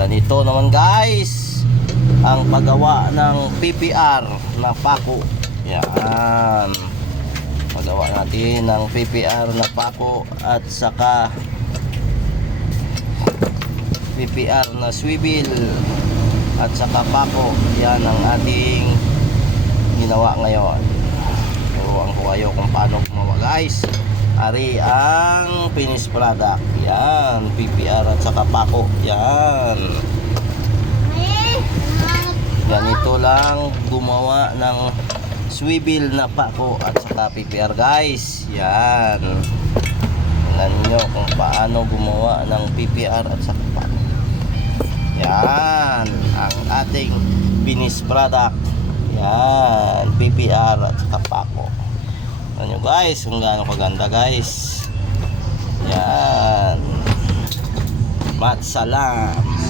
Ganito naman guys ang paggawa ng PPR na pako. Yan. Paggawa natin ng PPR na pako at saka PPR na swivel at saka pako. Yan ang ating ginawa ngayon. Turuan ko kayo kung paano gumawa guys. Ari ang finished product. Yan, PPR at saka pako. Yan. Ganito lang gumawa ng swivel na pako at saka PPR guys. Yan. Tingnan nyo kung paano gumawa ng PPR at saka pako. Yan ang ating finished product. Yan, PPR at saka pako. Tingnan nyo guys kung gaano kaganda guys. Yan. Matsalam.